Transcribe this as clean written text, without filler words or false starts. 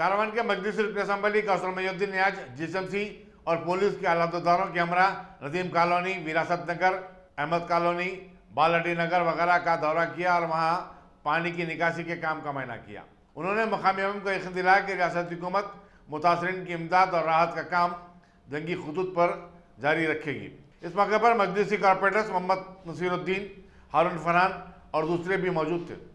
कारवान के मजलिस रुकन असम्बली कौसर मोहिउद्दीन ने आज जीएसएमसी और पुलिस के आलादारों के हमरा नदीम कॉलोनी, विरासत नगर, अहमद कॉलोनी, बालहटी नगर वगैरह का दौरा किया और वहां पानी की निकासी के काम का मुआयना किया। उन्होंने मकामी अवाम को यकीन दिलाया कि रियासती हुकूमत मुतासरीन की इमदाद और राहत का काम जंगी खतूत पर जारी रखेगी। इस मौके पर मजलिसी कॉरपोरेटर्स मोहम्मद नसीरुद्दीन, हारून फरहान और दूसरे भी मौजूद थे।